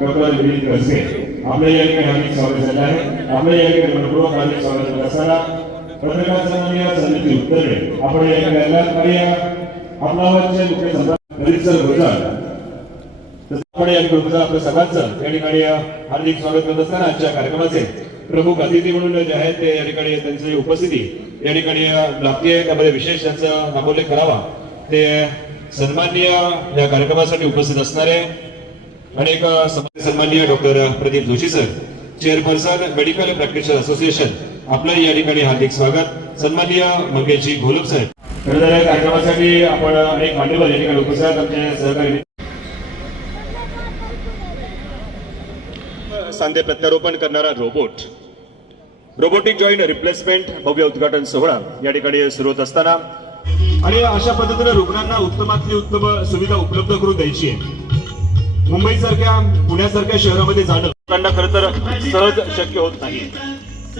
Doctor Vineet कसबे आपल्या या ठिकाणी हार्दिक स्वागत झालं आहे। आपल्या या ठिकाणी मनपूर्वक हार्दिक स्वागत करत असताना पत्रकार संघाने संधीची उत्तरे आपण या ठिकाणी कार्य आपला मुख्य संपर्क हरिसर भोजन आपण या ठिकाणी आपल्या सगळ्यांचं या ठिकाणी हार्दिक स्वागत करत असताना आजच्या कार्यक्रमाचे प्रमुख अतिथी म्हणून जे आहेत ते या ठिकाणी त्यांची उपस्थिती या ठिकाणी लागते। त्यामध्ये विशेष त्यांचा नामोल्लेख करावा ते सन्माननीय या कार्यक्रमासाठी उपस्थित असणारे अनेक सन्माननीय doctor Pradeep Joshi sir, chairperson medical practitioner association, आपलं या ठिकाणी हार्दिक स्वागत। सन्माननीय मंगेशजी घोलप साहेब, खरं तर या कार्यक्रमासाठी आपण अनेक मान्यवर या ठिकाणी उपस्थित आहेत। आमचे सहकारी सांधे प्रत्यारोपण करणारा रोबोटिक जॉईंट रिप्लेसमेंट भव्य उद्घाटन सोहळा या ठिकाणी सुरू होत असताना आणि अशा पद्धतीने रुग्णांना उत्तमातली उत्तम सुविधा उपलब्ध करून द्यायची आहे। मुंबईसारख्या पुण्यासारख्या शहरामध्ये जाणं लोकांना खरं तर सहज शक्य होत नाही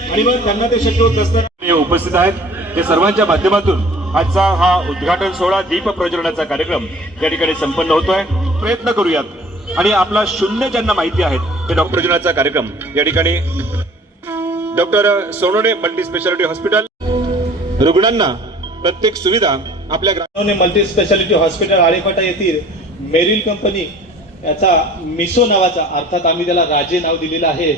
आणि मग त्यांना ते शक्य होत नसताना उपस्थित आहेत ते सर्वांच्या माध्यमातून आजचा हा उद्घाटन सोहळा दीप प्रज्वलनाचा कार्यक्रम या ठिकाणी संपन्न होतोय। प्रयत्न करूयात आणि आपला शून्य ज्यांना माहिती आहेत ते डॉक्टर प्रज्वलनाचा कार्यक्रम या ठिकाणी doctor Sonone multi speciality hospital रुग्णांना प्रत्येक सुविधा आपल्या ग्रामीण मल्टी स्पेशालिटी हॉस्पिटल आळेफाटा येथील मेरिल कंपनी याचा मिसो नावाचा, अर्थात आम्ही त्याला राजे नाव दिलेलं आहे,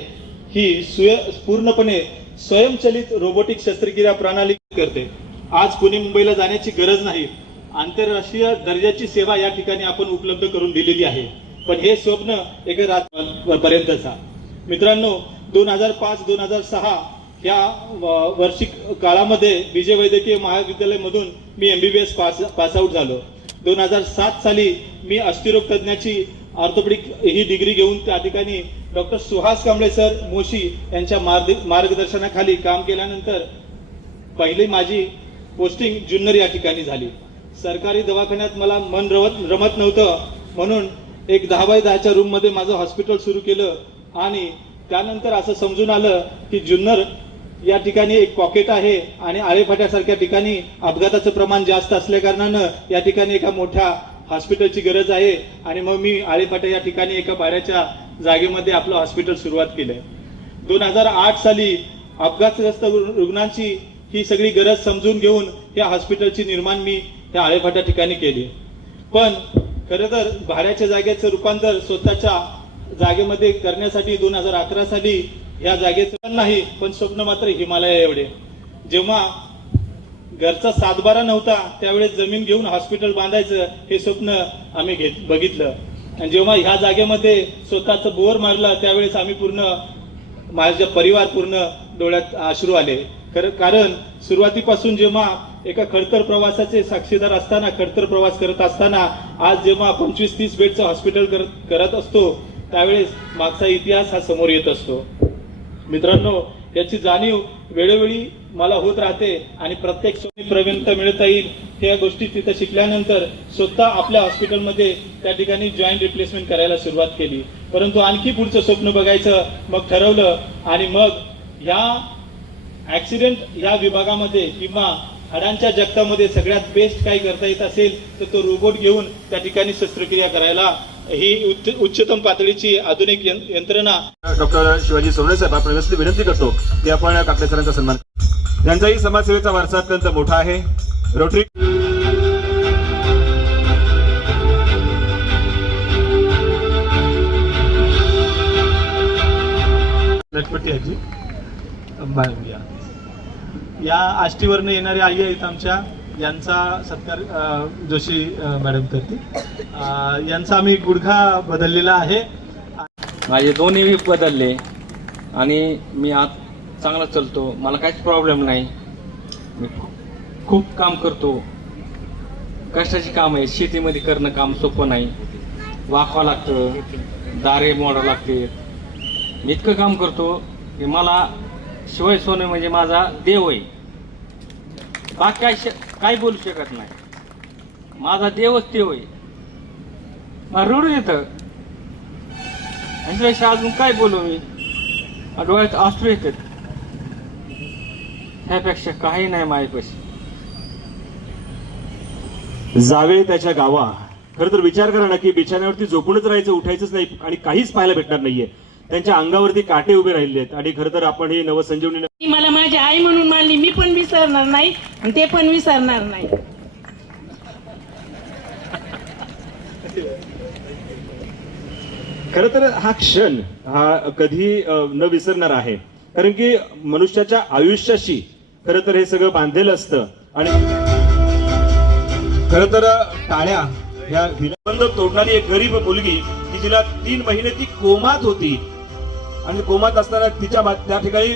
ही पूर्णपणे स्वयंचलित रोबोटिक शस्त्रक्रिया प्रणाली करते। आज पुणे मुंबईला जाण्याची गरज नाही, आंतरराष्ट्रीय दर्जाची सेवा या ठिकाणी आपण उपलब्ध करून दिलेली आहे। पण हे स्वप्न एका रात्रीपर्यंतचा। मित्रांनो, 2005-2006 या वार्षिक काळामध्ये विजय वैद्यकीय महाविद्यालयामधून मी MBBS पास आउट झालो। 2007 साली मी अस्थिरोग तज्ञाची ऑर्थोपेडिक ही डिग्री घेऊन त्या ठिकाणी डॉक्टर सुहास कांबळे सर मोशी यांच्या मार्गदर्शनाखाली काम केल्यानंतर पहिली माझी पोस्टिंग जुन्नर या ठिकाणी झाली। सरकारी दवाखान्यात मला मन रमत नव्हतं म्हणून एक 10x10च्या रूम मध्ये माझं हॉस्पिटल सुरू केलं आणि त्यानंतर असं समजून आलं की जुन्नर या ठिकाणी एक पॉकेट आहे आणि आळेफाट्यासारख्या ठिकाणी अपघाताचं प्रमाण जास्त असल्या कारणानं या ठिकाणी एका मोठ्या हॉस्पिटलची गरज आहे आणि मग मी आळेफाटा या ठिकाणी एका भाड्याच्या जागेमध्ये आपलं हॉस्पिटल सुरुवात केलंय। 2008 साली अपघातग्रस्त रुग्णांची ही सगळी गरज समजून घेऊन या हॉस्पिटलची निर्माण मी या आळेफाटा ठिकाणी केली। पण खरं तर भाड्याच्या जागेचं रूपांतर स्वतःच्या जागेमध्ये करण्यासाठी 2011 साली या जागेचं नाही पण स्वप्न मात्र हिमालया एवढे। जेव्हा घरचा सातबारा नव्हता त्यावेळेस जमीन घेऊन हॉस्पिटल बांधायचं हे स्वप्न आम्ही बघितलं आणि जेव्हा ह्या जागेमध्ये स्वतःचं बोर मारलं त्यावेळेस आम्ही माझा परिवार पूर्ण डोळ्यात अश्रू आले। कारण सुरुवातीपासून जेव्हा एका खडतर प्रवासाचे साक्षीदार असताना, खडतर प्रवास करत असताना आज जेव्हा 25-30 बेडचं हॉस्पिटल करत असतो त्यावेळेस मागचा इतिहास हा समोर येत असतो। मित्रांनो, याची जाणीव वेळोवेळी मला होत राहते आणि प्रत्येक प्रवीणता मिळता येईल या गोष्टी तिथे शिकल्यानंतर स्वतः आपल्या हॉस्पिटलमध्ये त्या ठिकाणी जॉईंट रिप्लेसमेंट करायला सुरुवात केली। परंतु आणखी पुढचं स्वप्न बघायचं मग ठरवलं आणि मग ह्या ऍक्सिडेंट या विभागामध्ये किंवा हाडांच्या जगतामध्ये सगळ्यात बेस्ट काय करता येत असेल तर तो रोबोट घेऊन त्या ठिकाणी शस्त्रक्रिया करायला ही उच्चतम पातळीची आधुनिक यंत्रणा डॉक्टर शिवाजी सोनोने साहेब आपण व्यवस्थित विनंती करतो की आपण काकडे सरांचा सन्मान। त्यांचाही समाजसेवेचा वारसा अत्यंत मोठा आहे। रोटरी या आष्टीवरनं येणारे आई आहेत आमच्या, यांचा सत्कार जोशी मॅडम करते। यांचा आम्ही गुडघा बदललेला आहे, माझे दोन्ही बदलले आणि मी आज चांगला चलतो, मला काहीच प्रॉब्लेम नाही। मी खूप काम करतो, कष्टाची काम आहे, शेतीमध्ये करणं काम सोपं नाही, वाकावं लागतं, दारे मोडावं लागते, इतकं काम करतो की मला शिवाय सोने म्हणजे माझा देव आहे। बाकी काय बोलू शकत नाही, माझा देवच देव आहे। मला रडू येतं आणि अजून काय बोलू मी, डोळ्यात अश्रू येतात, ह्यापेक्षा काही नाही माझ्यापाशी। जावे त्याच्या गावा खरं तर विचार करा ना की बिछाण्यावरती झोपूनच राहायचं, उठायचंच नाही आणि काहीच पाहायला भेटणार नाहीये. त्यांच्या अंगावरती काटे उभे राहिले आहेत आणि खरं तर आपण ही नवसंजीवनी ती मला माझी आई म्हणून मानली, मी पण विसरणार नाही आणि ते पण विसरणार नाही. खरं तर हा क्षण हा कधी न विसरणार आहे, कारण की मनुष्याच्या आयुष्याशी खरं तर हे सगळं बांधलेलं असतं. आणि खरं तर टाळ्या ह्या विलंब तोडणारी एक गरीब मुलगी की जिला 3 महिने ती कोमात होती आणि कोमात असताना तिच्या त्या ठिकाणी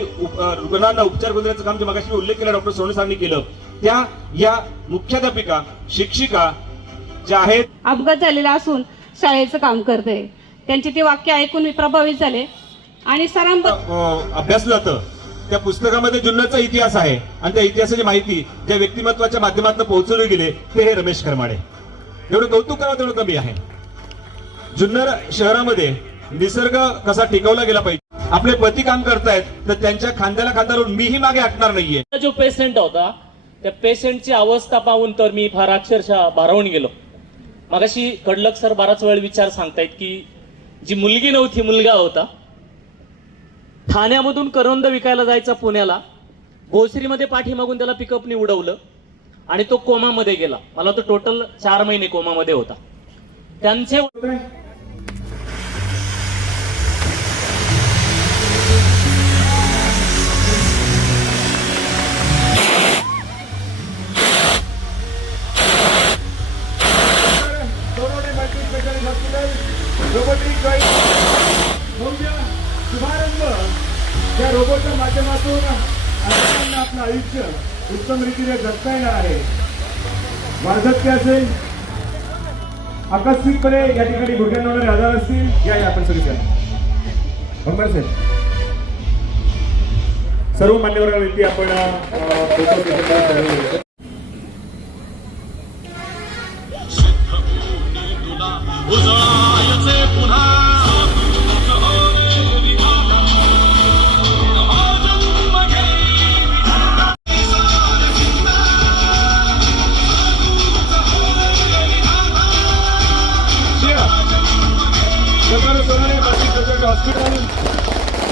रुग्णांना उपचार करण्याचं काम जे मगाशी मी उल्लेख केला डॉक्टर सोनवणे सरांनी केलं, त्या या मुख्याध्यापिका शिक्षिका ज्या आहेत. अपघात झालेला असून शाळेचं काम करते. त्यांचे ते वाक्य ऐकून मी प्रभावित झाले आणि सरांबद्दल अभ्यासलं जातं त्या पुस्तकामध्ये जुन्नरचा इतिहास आहे आणि त्या इतिहासाची माहिती ज्या व्यक्तिमत्वाच्या माध्यमातून पोहोचवली गेले ते हे रमेश खरमाडे. एवढं कौतुक करावं तेवढं कमी आहे. जुन्नर शहरामध्ये निसर्ग कसा टिकवला गेला पाहिजे. आपले पती काम करतायत तर त्यांच्या खांद्याला खांदा लावून मीही मागे हटणार नाहीये. जो पेशंट होता त्या पेशंटची अवस्था पाहून तर मी फार अक्षरशः भारावून गेलो. मगाशी कडलक सर बराच वेळ विचार सांगतायत की जी मुलगी नव्हती मुलगा होता, ठाण्यामधून करवंद विकायला जायचा पुण्याला, भोसरीमध्ये पाठीमागून त्याला पिकअपने उडवलं आणि तो कोमामध्ये गेला. मला तो टोटल 4 महिने कोमामध्ये होता. त्यांचे रोबोटिक शुभारंभ त्या रोबोटच्या माध्यमातून आपलं आयुष्य उत्तम रीतीने जगता येणार आहे. वार्धक्य असेल, आकस्मिकपणे या ठिकाणी गुडघ्यांना होणारे आजार असतील, या आपण सगळे बरोबर साहेब सर्व मान्यवरांना विनंती आपण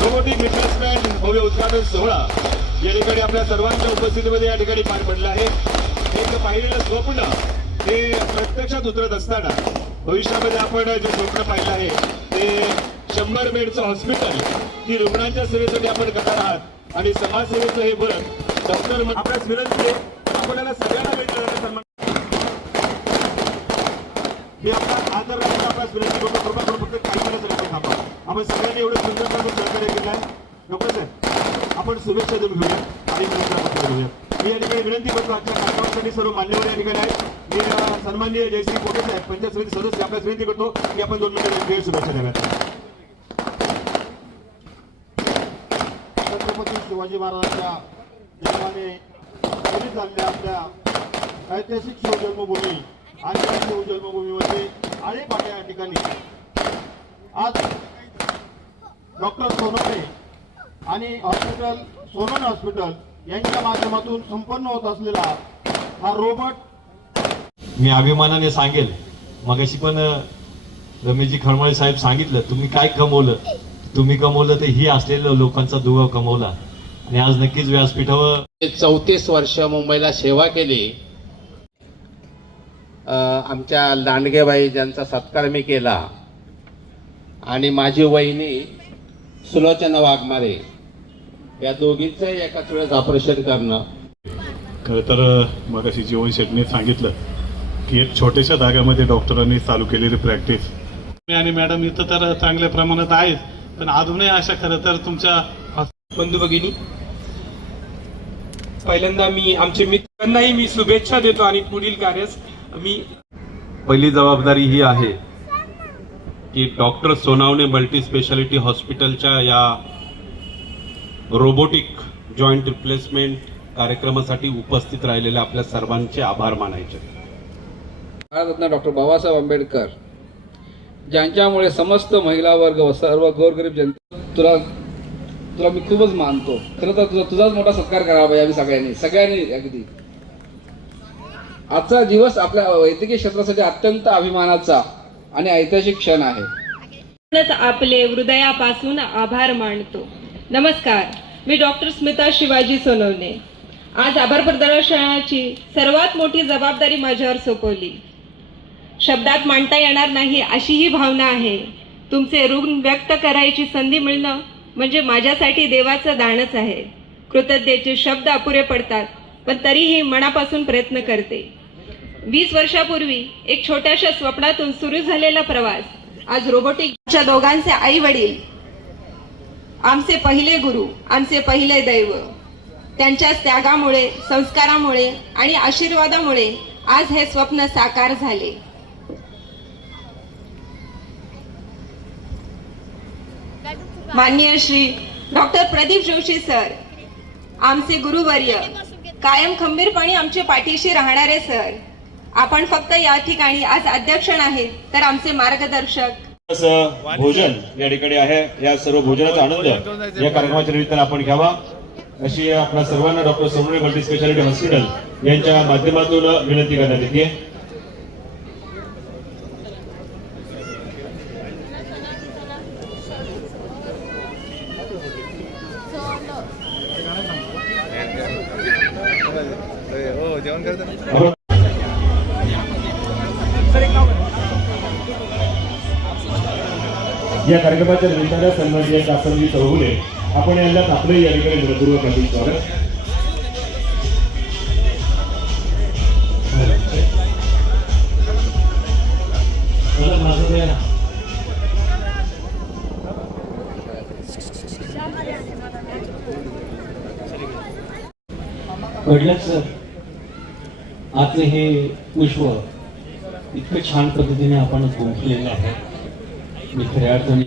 रोबोटिक रिप्लेसमेंट भव्य उद्घाटन सोहळा या ठिकाणी आपल्या सर्वांच्या उपस्थितीमध्ये या ठिकाणी पार पडला आहे. एक पाहिलेलं स्वप्न हे प्रत्यक्षात उतरत असताना भविष्यामध्ये आपण जे स्वप्न पाहिलं आहे ते 100 बेडचं हॉस्पिटल ही रुग्णांच्या सेवेसाठी आपण करणार आहात आणि समाजसेवेचं हे बरं डॉक्टर आपल्यास विनंती आहे आपल्याला सगळ्यांना भेटलं सन्मान हे आपला आदर राखून आपल्यास विनंती करतो. कृपा करून फक्त काही वेळासाठी थांबा. आपण सगळ्यांनी एवढं सुंदर सहकार्य केलं आहे. डॉक्टर साहेब आपण शुभेच्छा देऊन घेऊया आणि घेऊया. मी या ठिकाणी विनंती करतो आजच्या कार्यक्रमासाठी सर्व मान्यवर या ठिकाणी आहेत. मी सन्माननीय जयश्री कोटे साहेब पंचायत समिती सदस्य आपल्यास विनंती करतो की आपण 2 मिनिटे शुभेच्छा द्याव्यात. छत्रपती शिवाजी महाराजांच्या जन्माने शहीद झालेल्या आपल्या ऐतिहासिक शिवजन्मभूमी आणि त्या शिवजन्मभूमीमध्ये आळेपाटा या ठिकाणी आज डॉक्टर सोनवणे आणि हॉस्पिटल सोनवणे हॉस्पिटल यांच्या माध्यमातून संपन्न होत असलेला हा रोबोट मी अभिमानाने सांगेल. मगाशी पण रमेशजी खरमाडे साहेब सांगितलं तुम्ही काय कमवलं, तुम्ही कमवलं ते ही असलेल्या लोकांचा दुवा कमवला आणि आज नक्कीच व्यासपीठावर 34 वर्ष मुंबईला सेवा केली. आमच्या लांडगेबाई ज्यांचा सत्कार मी केला आणि माझी वहिनी सुलोचना वाघमारे या दोघींचंही एकाच वेळेस ऑपरेशन करणं. खरं तर मगाशी जीवन शेट्टीने सांगितलं की एक छोट्याशा जागेमध्ये डॉक्टरांनी चालू केलेली प्रॅक्टिस आणि मॅडम इथं तर चांगल्या प्रमाणात आहेत, पण अजूनही अशा खरं तर तुमच्या बंधू भगिनी पहिल्यांदा मी आमचे मित्रांनाही मी शुभेच्छा देतो आणि पुढील कार्यास मी पहिली जबाबदारी ही आहे की डॉक्टर सोनावणे मल्टी स्पेशालिटी हॉस्पिटलच्या या रोबोटिक जॉईंट रिप्लेसमेंट कार्यक्रमासाठी उपस्थित राहिलेल्या आपल्या सर्वांचे आभार मानायचे. भारतरत्न डॉक्टर बाबासाहेब आंबेडकर ज्यांच्यामुळे समस्त महिला वर्ग व सर्व गोरगरीब जनता तुला मी खूपच मानतो. खरं तर तुझाच मोठा सत्कार करावा पाहिजे आम्ही सगळ्यांनी अगदी. आजचा दिवस आपल्या वैद्यकीय क्षेत्रासाठी अत्यंत अभिमानाचा आणि ऐतिहासिक क्षण आहे. आपले हृदयापासून आभार मानतो. नमस्कार, मी डॉक्टर स्मिता शिवाजी सोनवणे. आज आभार प्रदर्शनाची सर्वात मोठी जबाबदारी माझ्यावर सोपवली. शब्दात मांडता येणार नाही अशी ही भावना आहे. तुमचे ऋण व्यक्त करायची संधी मिळणं म्हणजे माझ्यासाठी देवाचं दानच आहे. कृतज्ञतेचे शब्द अपुरे पडतात, पण तरीही मनापासून प्रयत्न करते. 20 वर्षापूर्वी एक छोट्याशा स्वप्नातून सुरू झालेला प्रवास आज रोबोटिकच्या दोघांचे आई वडील, आमचे पहिले गुरु, आमचे पहिले दैव, त्यांच्या त्यागामुळे, संस्कारामुळे आणि आशीर्वादामुळे आज हे स्वप्न साकार झाले. माननीय श्री डॉक्टर प्रदीप जोशी सर, आमचे गुरुवर्य, कायम खंबीरपणे आमच्या पाठीशी राहणारे सर. आपण फक्त या ठिकाणी आज अध्यक्ष नाहीत, तर आमचे मार्गदर्शक. भोजन या ठिकाणी आहे. या सर्व भोजनाचा आनंद या कार्यक्रमाच्या निमित्तानं आपण घ्यावा अशी आपल्या सर्वांना doctor Sonawane multi speciality hospital यांच्या माध्यमातून विनंती करण्यात येते. या कार्यक्रमाच्या निमित्तानं सन्माननीय कासमजी चौगुले आपण यांना आपले या ठिकाणी मनपूर्वक हार्दिक स्वागत. घडलं सर, आजचे हे पुष्प इतकं छान पद्धतीने आपण गुंफलेलं आहे. मी खऱ्या अर्थाने